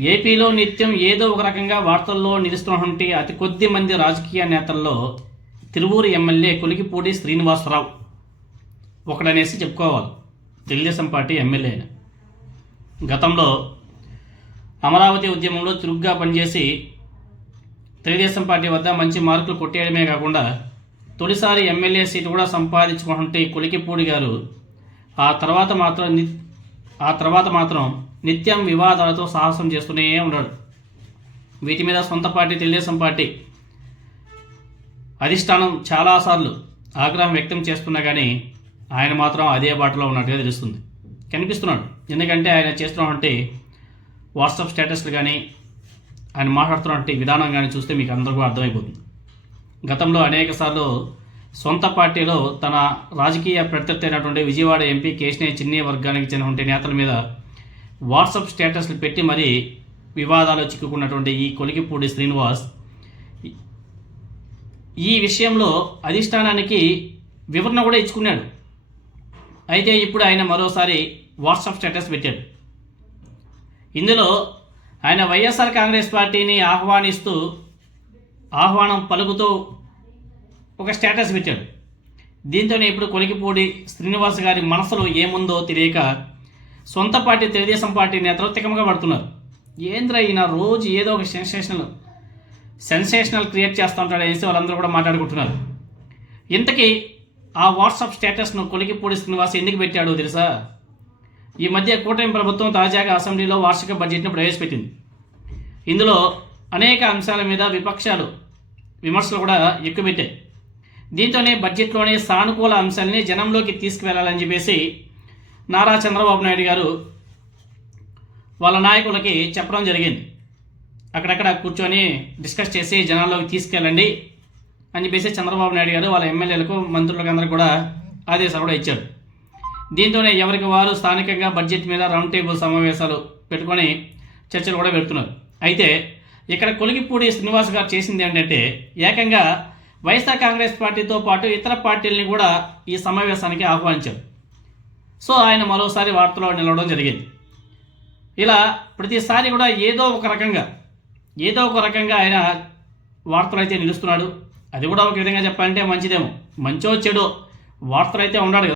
ఏపీలో నిత్యం ఏదో ఒక రకంగా వార్తల్లో నిలుస్తున్నటువంటి అతి కొద్ది మంది రాజకీయ నేతల్లో తిరువూరు ఎమ్మెల్యే కొలికిపూడి శ్రీనివాసరావు. ఒకడనేసి చెప్పుకోవాలి. తెలుగుదేశం పార్టీ ఎమ్మెల్యే గతంలో అమరావతి ఉద్యమంలో చురుగ్గా పనిచేసి తెలుగుదేశం పార్టీ వద్ద మంచి మార్కులు కొట్టేయడమే కాకుండా తొలిసారి ఎమ్మెల్యే సీటు కూడా సంపాదించుకున్నటువంటి కొలికిపూడి గారు ఆ తర్వాత మాత్రం ని ఆ తర్వాత మాత్రం నిత్యం వివాదాలతో సాహసం చేస్తూనే ఉన్నాడు. వీటి మీద సొంత పార్టీ తెలుగుదేశం పార్టీ అధిష్టానం చాలాసార్లు ఆగ్రహం వ్యక్తం చేస్తున్నా కానీ ఆయన మాత్రం అదే బాటలో ఉన్నట్టుగా తెలుస్తుంది. కనిపిస్తున్నాడు. ఎందుకంటే ఆయన చేస్తున్నటువంటి వాట్సాప్ స్టేటస్లు కానీ ఆయన మాట్లాడుతున్నటువంటి విధానం కానీ చూస్తే మీకు అందరికీ అర్థమైపోతుంది. గతంలో అనేక సార్లు సొంత పార్టీలో తన రాజకీయ ప్రత్యర్థి అయినటువంటి విజయవాడ ఎంపీ కేశినే చిన్ని వర్గానికి చెందినటువంటి నేతల మీద వాట్సాప్ స్టేటస్లు పెట్టి మరీ వివాదాలు చిక్కుకున్నటువంటి ఈ కొలికిపూడి శ్రీనివాస్ ఈ విషయంలో అధిష్టానానికి వివరణ కూడా ఇచ్చుకున్నాడు. అయితే ఇప్పుడు ఆయన మరోసారి వాట్సాప్ స్టేటస్ పెట్టాడు. ఇందులో ఆయన వైఎస్ఆర్ కాంగ్రెస్ పార్టీని ఆహ్వానిస్తూ ఆహ్వానం పలుకుతూ ఒక స్టేటస్ పెట్టాడు. దీంతోనే ఇప్పుడు కొలికిపూడి శ్రీనివాస్ గారి మనసులో ఏముందో తెలియక సొంత పార్టీ తెలుగుదేశం పార్టీ నేతలు తికమగా పడుతున్నారు. ఏంద్ర ఈయన రోజు ఏదో ఒక సెన్సేషనల్ సెన్సేషనల్ క్రియేట్ చేస్తూ ఉంటాడు అనేసి వాళ్ళందరూ కూడా మాట్లాడుకుంటున్నారు. ఇంతకీ ఆ వాట్సాప్ స్టేటస్ను కొలికిపూడి శ్రీనివాస్ ఎందుకు పెట్టాడో తెలుసా? ఈ మధ్య కూటమి ప్రభుత్వం తాజాగా అసెంబ్లీలో వార్షిక బడ్జెట్ను ప్రవేశపెట్టింది. ఇందులో అనేక అంశాల మీద విపక్షాలు విమర్శలు కూడా ఎక్కువెట్టాయి దీంతోనే బడ్జెట్లోనే సానుకూల అంశాలని జనంలోకి తీసుకువెళ్ళాలని చెప్పేసి నారా చంద్రబాబు నాయుడు గారు వాళ్ళ నాయకులకి చెప్పడం జరిగింది. అక్కడక్కడ కూర్చొని డిస్కస్ చేసి జనాల్లోకి తీసుకెళ్ళండి అని చెప్పేసి చంద్రబాబు నాయుడు గారు వాళ్ళ ఎమ్మెల్యేలకు మంత్రులకు అందరూ కూడా ఆదేశాలు కూడా ఇచ్చారు. దీంతోనే ఎవరికి వారు స్థానికంగా బడ్జెట్ మీద రౌండ్ టేబుల్ సమావేశాలు పెట్టుకొని చర్చలు కూడా పెడుతున్నారు. అయితే ఇక్కడ కొలిగిపూడి శ్రీనివాస్ గారు చేసింది ఏంటంటే ఏకంగా వైఎస్ఆర్ కాంగ్రెస్ పార్టీతో పాటు ఇతర పార్టీలని కూడా ఈ సమావేశానికి ఆహ్వానించారు. సో ఆయన మరోసారి వార్తలో నిలవడం జరిగింది. ఇలా ప్రతిసారి కూడా ఏదో ఒక రకంగా ఏదో ఒక రకంగా ఆయన వార్తలు అయితే నిలుస్తున్నాడు. అది కూడా ఒక విధంగా చెప్పాలంటే మంచిదేమో. మంచో చెడో వార్తలు అయితే ఉన్నాడు